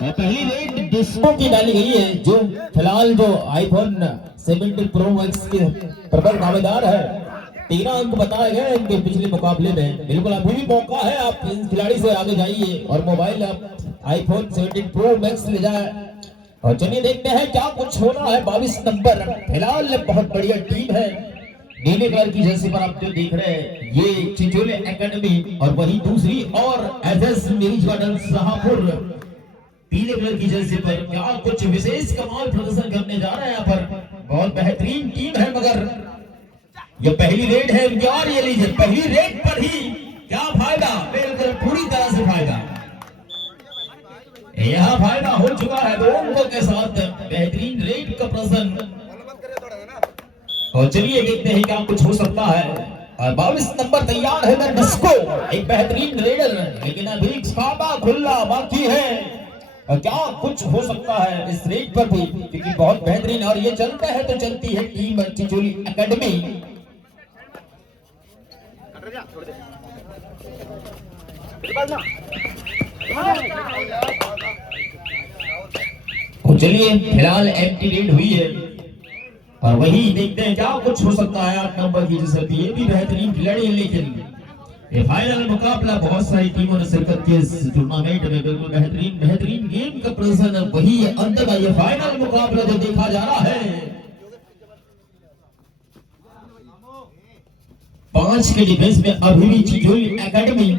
पहली rate disco की डाली गई है, जो फिलहाल जो आईफोन 17 प्रो मैक्स के प्रबल दावेदार है। 13 अंक बताए गए इनके पिछले मुकाबले में। बिल्कुल अभी भी मौका है, आप इन खिलाड़ी से आगे जाइए और मोबाइल आप आईफोन 17 प्रो मैक्स ले जाए। और चलिए देखते हैं क्या कुछ होना है। 22 नंबर फिलहाल बहुत बढ़िया टीम है। नीले कलर की जर्सी पर आप जो देख रहे हैं ये चिंचोले एकेडमी, और वही दूसरी और एसएस मिरीज गार्डन शाहपुर पीले कलर की जर्सी पर क्या कुछ विशेष कमाल प्रदर्शन करने जा रहे हैं। यहाँ पर बहुत बेहतरीन टीम है, मगर ये पहली रेड है उनकी। और ये लीजिए पहली रेड पर ही क्या फायदा, बिल्कुल पूरी तरह से फायदा। यहाँ फायदा हो चुका है दोनों के साथ। बेहतरीन रेड का प्रदर्शन। और चलिए देखते हैं क्या कुछ हो सकता है। और 22 नंबर तैयार है डिस्को, एक बेहतरीन रेडर, लेकिन अभी खाबा खुला बाकी है। और क्या कुछ हो सकता है इस रेड पर भी, क्योंकि बहुत बेहतरीन। और ये चलता है तो चलती है टीम चिंचोली एकेडमी। चलिए फिलहाल एम्प्टी रेड हुई है, और वही देखते हैं क्या कुछ हो सकता है। 8 नंबर की जैसे ये भी बेहतरीन खिलाड़ी है, लेकिन ये फाइनल मुकाबला बहुत सारी टीमों ने शिरकत की इस टूर्नामेंट में। बिल्कुल बेहतरीन गेम का प्रदर्शन है। वही अंत का ये फाइनल मुकाबला जो देखा जा रहा है। 5 के डिफेंस में अभी भी चिंचोली एकेडमी।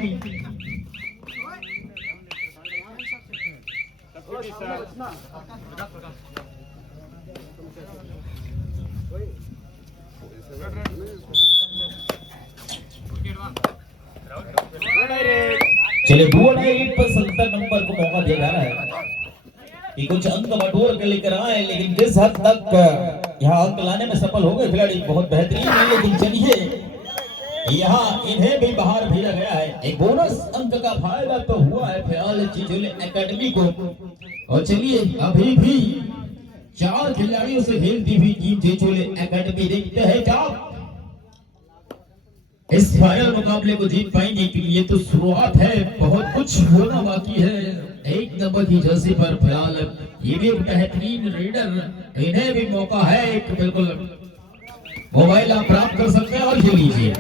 चलिए डुअल रेड पर 70 नंबर को मौका दिया जा रहा है कि कुछ अंक बटोर के लेकर आए, लेकिन किस हद तक यहाँ अंक लाने में सफल हो गए खिलाड़ी। बहुत बेहतरीन है, लेकिन चलिए यहाँ इन्हें भी बाहर भेजा गया है। एक बोनस अंक का फायदा तो हुआ है फिलहाल चिंचोली एकेडमी को। और चलिए अभी भी 4 खिलाड़ियों से खेलती हुई टीम चिंचोली एकेडमी। देखते हैं क्या इस फाइनल मुकाबले को जीत पाएंगे, क्योंकि ये तो शुरुआत है, बहुत कुछ होना बाकी है। 1 नंबर की जर्सी पर फिलहाल ये भी एक बेहतरीन रेडर, इन्हें भी मौका है। एक बिल्कुल मोबाइल आप प्राप्त कर सकते हैं और खेल लीजिए।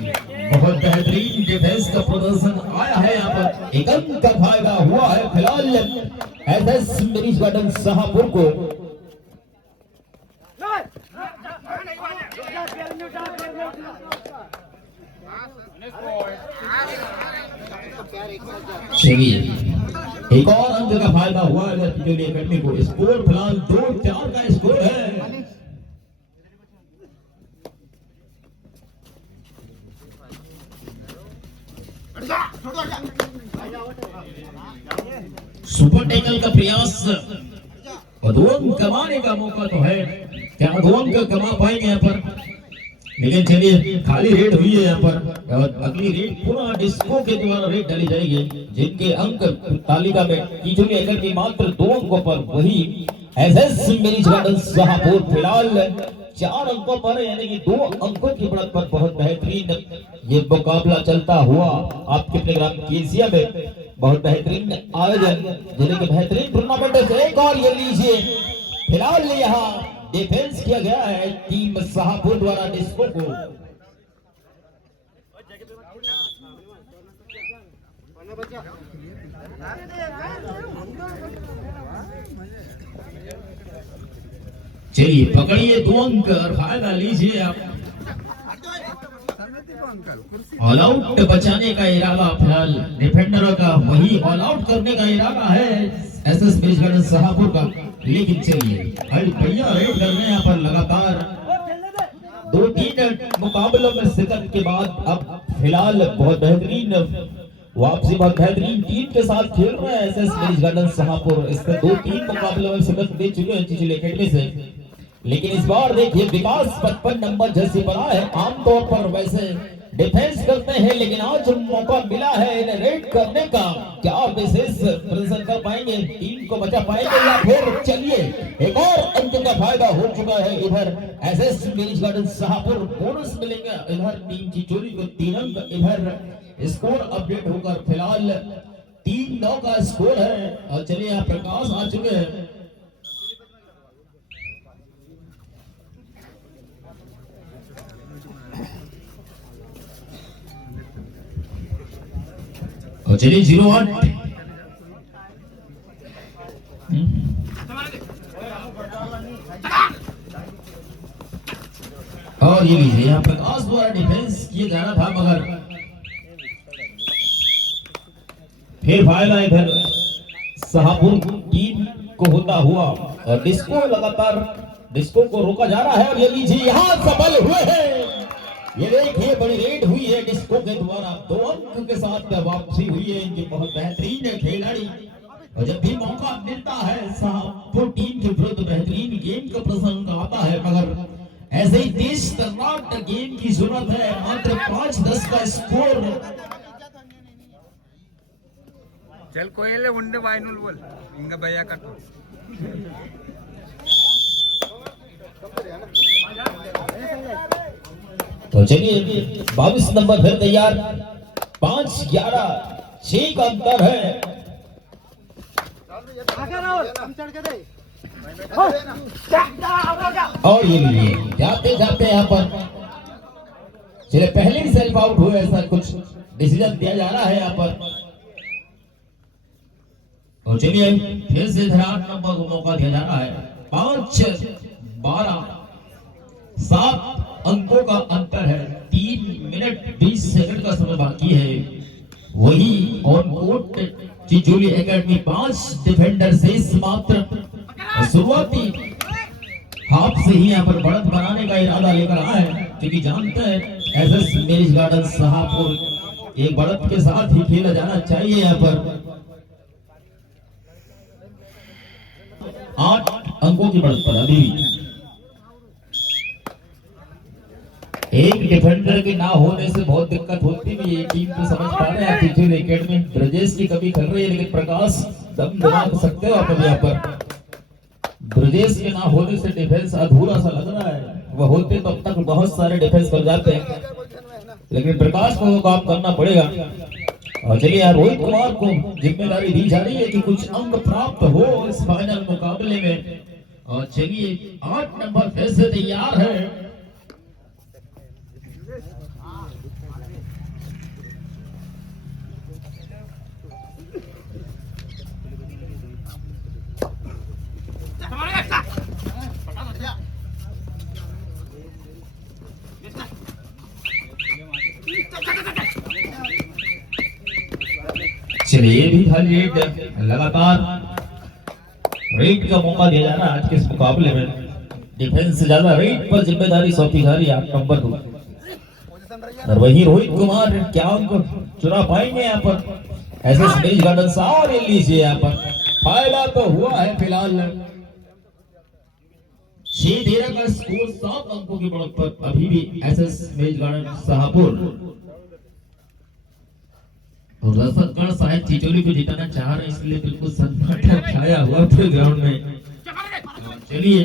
बहुत बेहतरीन डिफेंस का प्रदर्शन आया है यहाँ पर। एक अंक का फायदा हुआ है फिलहाल एसएस मिरीज गार्डन शाहपुर को। चलिए एक और अंक का फायदा हुआ है चिंचोली एकेडमी को। स्कोर फिलहाल 2-4 का स्कोर है। सुपर टैकल का प्रयास और 2 अंक कमाने का मौका तो है। क्या 2 अंक कमा पाएंगे यहाँ पर, लेकिन चलिए खाली रेड हुई है यहाँ पर। और अगली रेड पूरा डिस्को के द्वारा रेड डाली जाएगी, जिनके अंक तालिका में चिंचोली एकेडमी मात्र 2 अंकों पर, वही एसएस मिरीज गार्डन शाहपुर फिलहाल 4 अंकों पर, यानी कि 2 अंकों की बढ़त पर। बहुत बेहतरीन ये मुकाबला चलता हुआ आपके प्रोग्राम केसिया में। बहुत बेहतरीन आयोजन, जिले के बेहतरीन टूर्नामेंट से एक और ये लीजिए फिलहाल यहाँ डिफेंस किया गया है टीम शाहपुर द्वारा डिस्को को। चलिए पकड़िए 2 अंक और फायदा लीजिए आप। ऑल आउट बचाने का इरादा फिलहाल डिफेंडरों का, वही ऑल आउट करने का इरादा है एसएस मिरीज गार्डन शाहपुर का। लेकिन चलिए भैया रेड कर रहे हैं यहाँ पर लगातार 2-3 मुकाबलों में शिकस्त के बाद। अब फिलहाल बहुत बेहतरीन वापसी, बहुत बेहतरीन टीम के साथ खेल रहे हैं एसएस मिरीज गार्डन शाहपुर। इससे 2-3 मुकाबलों में शिकस्त दे चुके हैं चिंचोली एकेडमी से, लेकिन इस बार देखिए विकास 55 नंबर जर्सी पर आए। आमतौर पर वैसे डिफेंस करते हैं, लेकिन आज मौका मिला है इन्हें रेड करने का। क्या विशेष प्रदर्शन कर पाएंगे, टीम को बचा पाएंगे या फिर चलिए एक और अंक का फायदा हो चुका है। इधर एसएस मिरीज गार्डन शाहपुर बोनस मिलेंगे, इधर टीम चिंचोली को 3 अंक। इधर स्कोर अपडेट होकर फिलहाल 3-9 का स्कोर है। और चलिए यहाँ प्रकाश आ चुके हैं। और चलिए 0-8 और ये लीजिए यहाँ प्रकाश द्वारा डिफेंस किया जाना था, मगर फिर फायदा इधर शाहपुर टीम को होता हुआ। और डिस्को लगातार डिस्को को रोका जा रहा है। और ये लीजिए यहाँ सफल हुए हैं। ये देखिए बड़ी रेड हुई है डिस्को के द्वारा, 2 अंक के साथ वापसी हुई है इनकी। बहुत बेहतरीन खिलाड़ी, और जब भी मौका मिलता है शाहपुर टीम के विरुद्ध बेहतरीन गेम का प्रसंग आता है, मगर ऐसे ही तेज तर्राट गेम की जरूरत है। मात्र 5-10 का स्कोर। चल कोयले उंडे वाइनुल बोल इंगा भैया का तो चलिए 22 नंबर फिर तैयार। 5-11-6 का अंतर है। और ये लिए जाते जाते यहाँ पर चलिए पहले ही सेल्फ आउट हुए, ऐसा कुछ डिसीजन दिया जा रहा है यहाँ पर। और चलिए फिर से 8 नंबर को मौका दिया जा रहा है। 5-12 7 अंकों का अंतर है। 3 मिनट 20 सेकंड का समय बाकी है। वही on court Chicholi academy 5 defender से मात्र शुरुआती हाफ से ही यहाँ पर बढ़त बनाने का इरादा लेकर आया है, क्योंकि जानते हैं एसएस मैरिज गार्डन शाहपुर एक बढ़त के साथ ही खेला जाना चाहिए। यहाँ पर 8 अंकों की बढ़त पर अभी एक डिफेंडर के ना होने से बहुत दिक्कत होती भी है। टीम को समझ पा रहे हैं चिचोली एकेडमी ब्रजेश की कमी कर रही है, लेकिन प्रकाश दम दिला सकते हो आप यहाँ पर। ब्रजेश के ना होने से डिफेंस अधूरा सा लग रहा है। वह होते तो अब तक बहुत सारे डिफेंस कर जाते हैं, लेकिन प्रकाश को काम करना पड़ेगा। और चलिए यार रोहित कुमार को जिम्मेदारी दी जा रही है कि कुछ अंक प्राप्त हो इस फाइनल मुकाबले में। और चलिए 8 नंबर फिर से तैयार है। चलिए भी था रेड, लगातार रेड का मौका दिया जा रहा है आज के इस मुकाबले में। डिफेंस से ज्यादा रेड पर जिम्मेदारी सौंपी जा रही है 8 नंबर को। और वही रोहित कुमार क्या अंक चुरा पाएंगे यहाँ पर एसएस मैरिज गार्डन सारे लीजिए। यहाँ पर फायदा तो हुआ है फिलहाल। 6-13 का स्कोर 7 अंकों की बढ़त पर अभी भी एसएस मैरिज गार्डन शाहपुर। और रसदगढ़ शायद चिचोली को जिताना चाह रहे हैं, इसलिए बिल्कुल सन्नाटा छाया हुआ पूरे ग्राउंड में। चलिए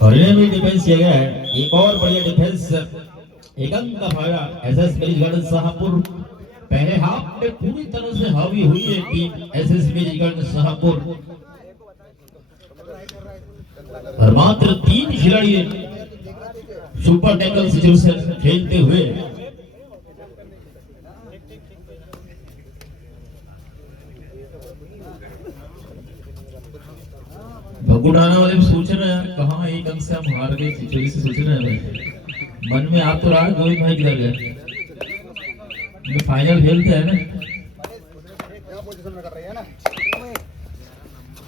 और इन्हें भी डिफेंस किया गया है। एक और बढ़िया डिफेंस, एक अंक का फायदा एसएस मैरिज गार्डन शाहपुर। पहले हाफ में पूरी तरह से हावी हुई है team SS marriage garden Shahpur. और मात्र 3 खिलाड़ी सुपर टैकल सिचुएशन खेलते हुए। भगुड़ाना वाले सोच रहे हैं यार कहाँ एक अंक से हम हार गए, चिचोली से सोच रहे हैं। मन में आ तो रहा है गोविंद भाई गिरा गया। फाइनल खेलते हैं ना,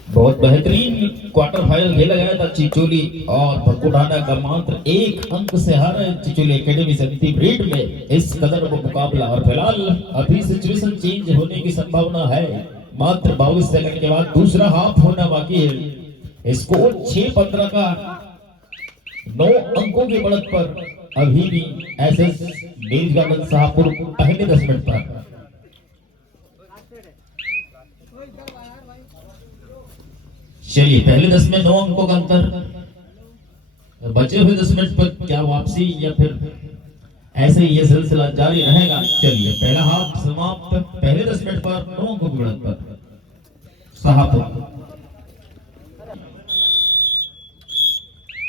बहुत बेहतरीन क्वार्टर फाइनल खेला गया था चिचोली और भगुड़ाना का। मात्र 1 अंक से हारा चिचोली एकेडमी से अंतिम रेड में इस कदर वो मुकाबला। और फिलहाल अभी सिचुएशन चेंज होने की संभावना है। मात्र 22 सेकंड के बाद दूसरा हाफ होना बाकी है। स्कोर 6-15 का 9 अंकों की बढ़त पर अभी भी एसएस मैरिज गार्डन शाहपुर पहले 10 मिनट पर। चलिए पहले 10 में 9 अंकों का अंतर। बचे हुए 10 मिनट पर क्या वापसी या फिर ऐसे ही ये सिलसिला जारी रहेगा। चलिए पहला हाफ समाप्त। पहले 10 मिनट पर 9 अंकों की बढ़त पर शाहपुर।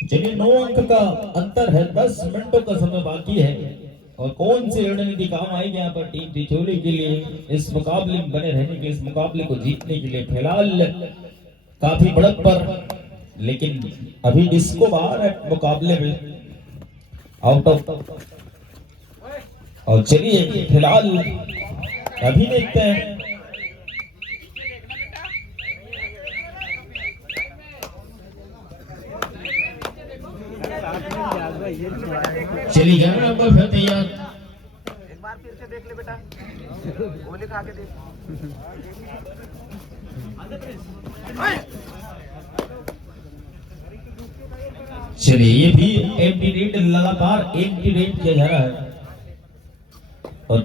चलिए 9 अंक का अंतर है, 10 मिनटों का समय बाकी है। और कौन सी रणनीति काम आएगी यहाँ पर टीम त्रिचौली के लिए, इस मुकाबले में बने रहने के लिए, इस मुकाबले को जीतने के लिए। फिलहाल काफी बढ़त पर, लेकिन अभी डिस्को बाहर है मुकाबले में, आउट ऑफ। और चलिए फिलहाल अभी देखते हैं। चलिए 11 नंबर फिर तैयार। एक बार फिर से देख ले बेटा, गोली खा के देख। चलिए ये भी एम्प्टी रेट, लगातार एम्प्टी रेट किया जा रहा है। और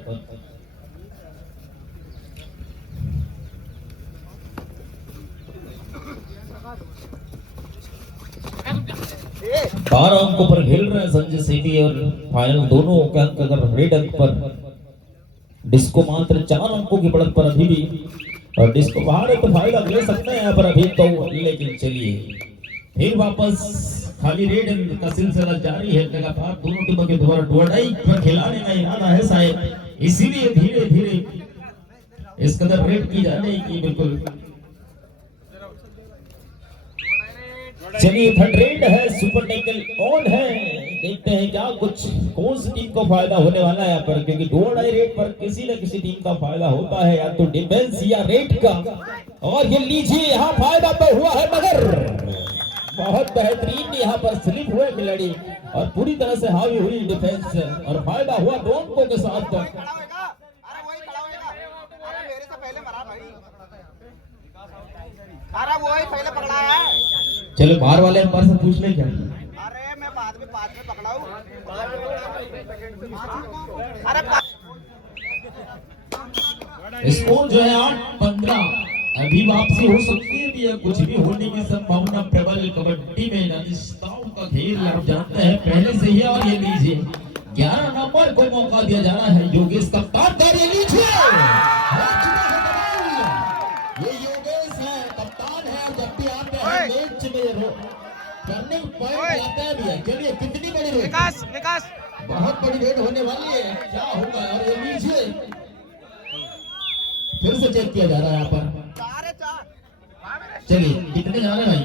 बारह अंकों पर खेल रहे हैं संजय सेठी और फाइनल दोनों के अंक अगर रेड अंक पर, डिस्को मात्र 4 अंकों की बढ़त पर अभी भी। और डिस्को बाहर है तो फाइल आप ले सकते हैं यहाँ पर अभी तो। लेकिन चलिए फिर वापस खाली रेड का सिलसिला जारी है। लगातार दोनों टीमों के द्वारा डुअडाई पर खिलाने का इरादा है शायद, इसीलिए धीरे धीरे इस कदर रेड की जा रही है। बिल्कुल चलिए थर्ड रेड है, सुपर टैकल ऑन है। देखते हैं क्या कुछ कौन सी टीम को फायदा होने वाला है यहाँ पर, क्योंकि डुअडाई रेड पर किसी न किसी टीम का फायदा होता है, या तो डिफेंस या रेड का। और ये लीजिए यहाँ फायदा तो हुआ है, मगर बहुत बेहतरीन यहाँ पर स्लिप हुए खिलाड़ी और पूरी तरह से हावी हुई डिफेंस, और फायदा हुआ दोनों के साथ। वही पहले पकड़ा है। चलो बाहर वाले अंपायर से पूछ ले क्या। अरे मैं बाद में पकड़ाऊं। अरे स्कोर जो है 8-15। अभी वापसी हो सकती है भी, कुछ भी होने की संभावना प्रबल। कबड्डी में राजस्थान का खेल आप जानते हैं पहले से ही। और ये लीजिए 11 नंबर को मौका दिया जा रहा है, योगेश कप्तान का। ये लीजिए ये योगेश है, कप्तान है। जब भी आते हैं मैच में टर्निंग पॉइंट लाते हैं भी है। चलिए कितनी बड़ी रेड, विकास बहुत बड़ी रेड होने वाली है, क्या होगा। और ये लीजिए फिर से चेक किया जा रहा है यहाँ पर। चलिए कितने जा रहे हैं भाई,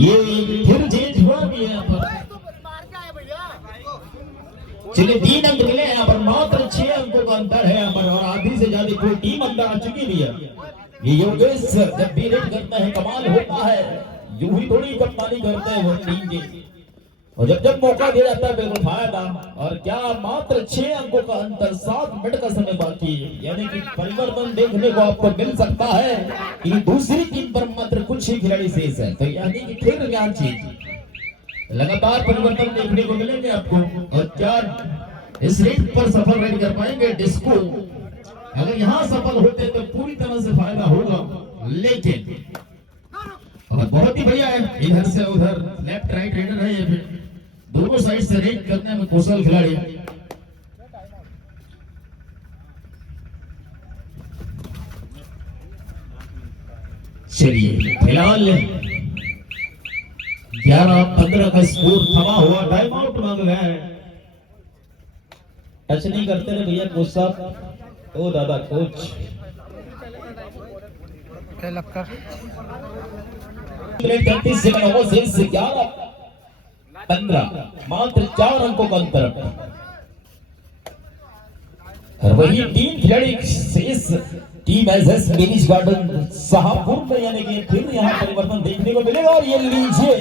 ये फिर चेंज हुआ भी है यहाँ पर। चलिए 3 अंक मिले हैं यहाँ पर, मात्र 6 अंकों का अंतर है यहाँ पर। और आधी से ज्यादा कोई टीम अंदर आ चुकी भी है। ये योगेश जब भी रेड करता है कमाल होता है, यूं ही थोड़ी कप्तानी करते हैं वो टीम की। और जब मौका दिया जाता है बिल्कुल फायदा। और क्या मात्र 6 अंकों का अंतर, 7 मिनट का समय बाकी है, यानी कि परिवर्तन देखने को आपको मिल सकता है कि दूसरी टीम पर मात्र कुछ ही खिलाड़ी शेष है। तो यानी कि फिर क्या चीज लगातार परिवर्तन देखने को मिलेंगे आपको। और क्या इस रेड पर सफल रेड कर पाएंगे डिस्को? अगर यहाँ सफल होते तो पूरी तरह से फायदा होगा। लेकिन और बहुत ही बढ़िया है, इधर से उधर लेफ्ट राइट रेडर है, ये फिर दोनों साइड से रेड करने में कुशल खिलाड़ी। चलिए फिलहाल 11-15 का स्कोर थमा हुआ, टाइम आउट मांग गया है। टच नहीं करते रहे भैया कोच साहब। ओ दादा कोच क्या लगता 33 सेकंड हो शेष से 11-15, मात्र 4 अंकों का अंतर। और वही 3 खिलाड़ी शेष टीम एसएस बेनिज गार्डन शाहपुर में, यानी कि फिर यहाँ परिवर्तन देखने को मिलेगा। और ये लीजिए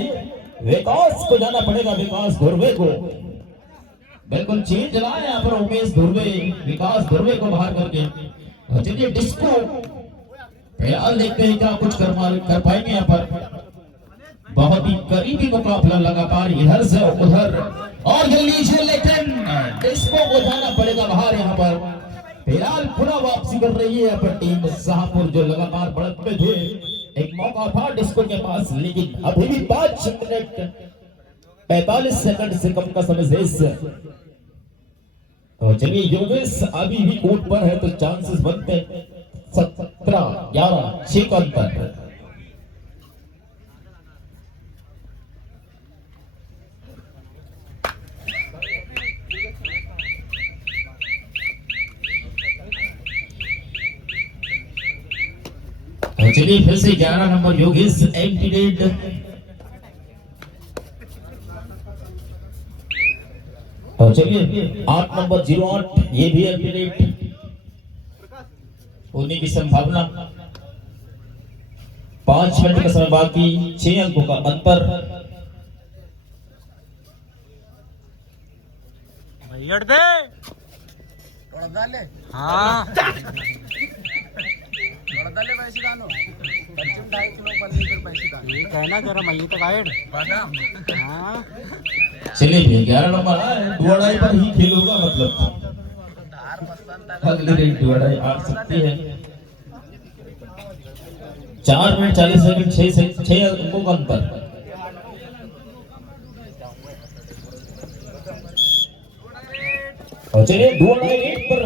विकास को जाना पड़ेगा, विकास धुर्वे को। बिल्कुल चेंज लाए यहाँ पर उमेश धुर्वे, विकास धुर्वे को बाहर करके। चलिए डिस्को फिलहाल देखते हैं क्या कुछ कर पाएंगे यहाँ पर। बहुत ही करीबी मुकाबला लगातार इधर से उधर। और ये लीजिए लेकिन डिस्को को जाना पड़ेगा बाहर यहाँ पर। फिलहाल पुनः वापसी कर रही है पर टीम शाहपुर जो लगातार बढ़त में थे। एक मौका था डिस्को के पास लेकिन अभी भी 5 मिनट 45 सेकंड से कम का समय शेष। तो चलिए योगेश अभी भी कोर्ट पर है तो चांसेस बनते हैं 17-11 का अंतर। चलिए फिर से 11 नंबर योगेश एंटीडेट और चलिए 8 नंबर 08 ये भी एंटीडेट होने की संभावना। 5 मिनट का समय बाकी, 6 अंकों का अंतर। थोड़ा डाले हाँ थोड़ा डाले पैसे डालो 2.5 किलो पनीर पर पैसे डालो ये कहना जरा मई तो गाइड बादाम हाँ चलिए 11 नंबर है 2.5 पर ही खेल होगा मतलब अगले रेट 2.5 आ सकती है। 4 मिनट 40 सेकंड 6 अंकों का अंतर। और चलिए 2.5 रेट पर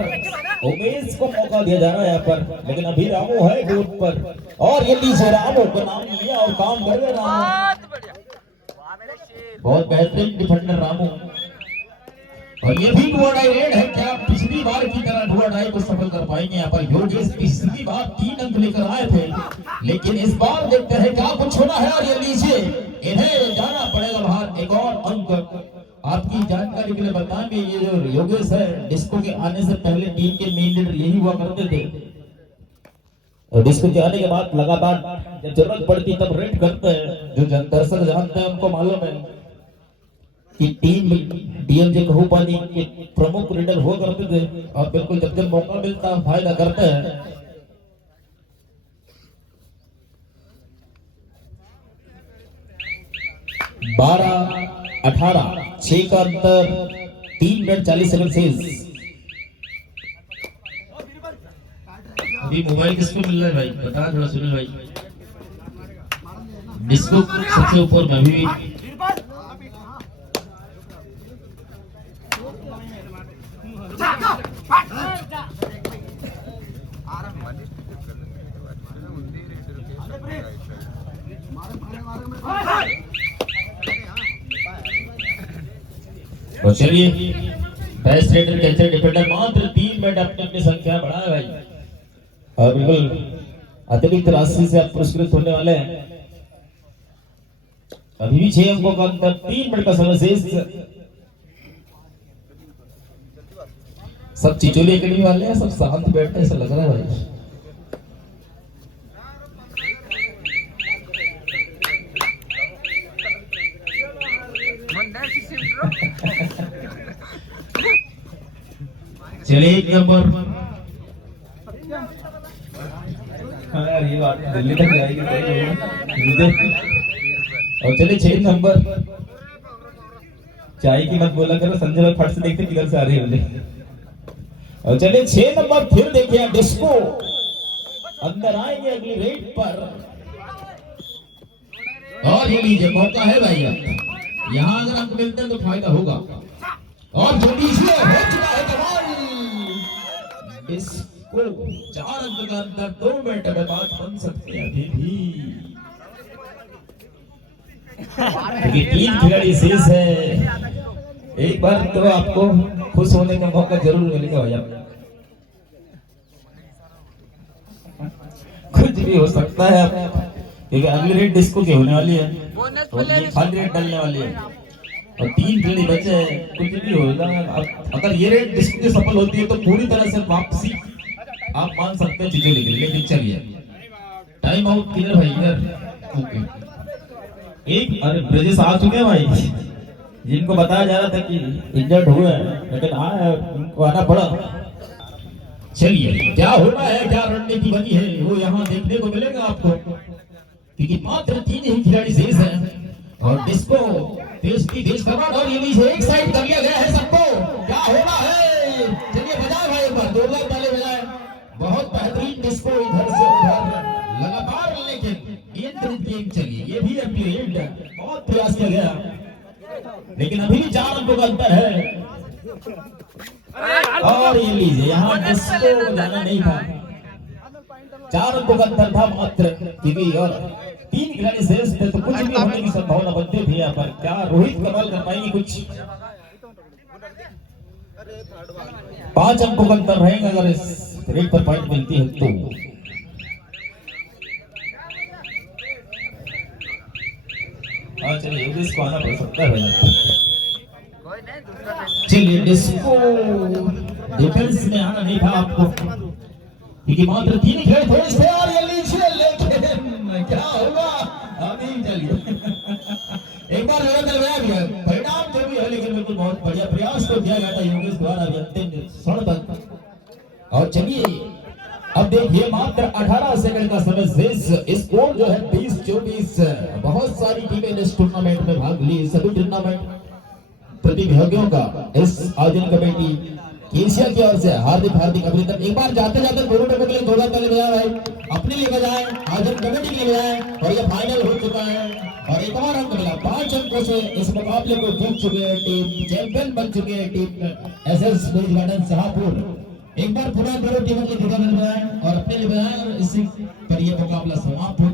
उमेश को मौका दिया जा रहा है यहाँ पर लेकिन अभी रामू है कोर्ट पर और ये लीजिए रामू का नाम लिया और काम कर रहे रामू। बहुत बेहतरीन डिफेंडर रामू और ये भी 2.5 रेड है। क्या पिछली बार की तरह 2.5 को सफल कर पाएंगे यहाँ पर योगेश? पिछली बार 3 अंक लेकर आए थे लेकिन इस बार देखते हैं क्या कुछ होना है। और ये लीजिए इन्हें जाना पड़ेगा बाहर। एक और अंक आपकी जानकारी के लिए बताएंगे ये जो योगेश है डिस्को के आने से पहले टीम के मेन लीडर यही हुआ करते थे और डिस्को के आने के बाद लगातार जब जरूरत पड़ती तब रेड करते हैं। जो दर्शक जानते हैं उनको मालूम है कि टीम डीएमजे कहूपानी के प्रमुख लीडर हुआ करते थे और बिल्कुल जब जब मौका मिलता फायदा करते हैं। बारह 18 6 का अंतर 3 मिनट 40 सेकंड शेष। अभी मोबाइल किसको मिल रहा है भाई बता थोड़ा सुनील भाई। डिस्को सबसे ऊपर में अभी और चलिए बेस्ट रेडर कैचर डिफेंडर मात्र 3 मिनट अपनी अपनी संख्या बढ़ाए भाई और बिल्कुल अतिरिक्त राशि से आप पुरस्कृत होने वाले हैं। अभी भी 6 अंकों का अंतर 3 मिनट का समय शेष। सब चिचोली एकेडमी वाले हैं, सब शांत बैठे ऐसा लग रहा है भाई। चलिए 1 नंबर ये बात दिल्ली तक जाएगी और चलिए 6 नंबर चाय की मत बोला करो, संजय भाई फट से देखते किधर से आ रही है। और चलिए 6 नंबर फिर देखिए डिस्को अंदर आएंगे अगली रेट पर और ये लीजिए मौका है भाई यहाँ अगर आपको मिलते हैं तो फायदा होगा। और जो लीजिए हो चुका है कमाल डिस्को 4 अंक का अंतर 2 मिनट में बात बन सकती है अभी भी क्योंकि 3 खिलाड़ी शेष है। एक बार तो आपको खुश होने का मौका जरूर मिलेगा भैया। कुछ भी हो सकता है क्योंकि अगली रेट डिस्को की होने वाली है और ये खाली रेट डालने वाली है और 3 खिलाड़ी बचे हैं। कुछ भी होगा अगर ये रेट डिस्को की सफल होती है तो पूरी तरह से वापसी आप मान सकते हैं चीजें लेके। लेकिन चलिए टाइम आउट किधर भाई इधर एक अरे ब्रजेश आ चुके हैं भाई जिनको बताया जा रहा था कि इंजर्ड हुए हैं लेकिन आए उनको आना पड़ा। चलिए क्या होना है क्या रणनीति बनी है वो यहाँ देखने को मिलेगा आपको क्योंकि मात्र 3 ही खिलाड़ी शेष हैं और डिस्को देश की देश कमांड और ये भी एक साइड कर लिया गया है सबको। क्या होना है चलिए बजाए भाई एक बार जोरदार ताली बहुत बेहतरीन डिस्को इधर से उधर लगातार, लेकिन नियंत्रित गेम चली। ये भी एम्प्लीड बहुत प्रयास किया गया, लेकिन अभी भी 4 अंकों का अंतर है। और ये लीजिए, यहाँ डिस्को जाना नहीं था, 4 अंकों का अंतर था मात्र, क्योंकि और 3 खिलाड़ी शेष थे, तो कुछ भी होने की संभावना बनती थी यहाँ पर। क्या रोहित कमाल कर पाएंगे कुछ? 5 अंकों का अंतर रहेगा अगर इस रेट पर पॉइंट मिलती है तो। चलिए योगेश को आना पड़ सकता है। चलिए डिस्को डिफेंस में आना नहीं था आपको, क्योंकि मात्र 3 खेल थे इससे। और ये लीजिए, लेकिन क्या होगा अभी, चलिए एक बार परिणाम जो भी है, लेकिन बिल्कुल बहुत बढ़िया प्रयास तो किया गया था योगेश द्वारा अभी अंतिम क्षण तक। और चलिए अब देखिए, मात्र 18 सेकंड का समय शेष। स्कोर जो है 20-24। बहुत सारी टीमें इस टूर्नामेंट में भाग ली। सभी टूर्नामेंट प्रतिभागियों का इस आयोजन कमेटी एशिया की ओर से हार्दिक अभिनंदन। एक बार जाते जाते दोनों टीमों के लिए 2 ताली बजाएं भाई, अपने लिए बजाएं, आयोजन कमेटी के लिए बजाएं। और ये फाइनल हो चुका है और एक और अंक मिला। 5 अंकों से इस मुकाबले को जीत चुके हैं टीम, चैंपियन बन चुके हैं team SS bridge garden Shahpur. एक बार पुनः दोनों टीमों के लिए 2 ताली बजाएं और अपने लिए बजाएं, और इसी पर यह मुकाबला समाप्त हो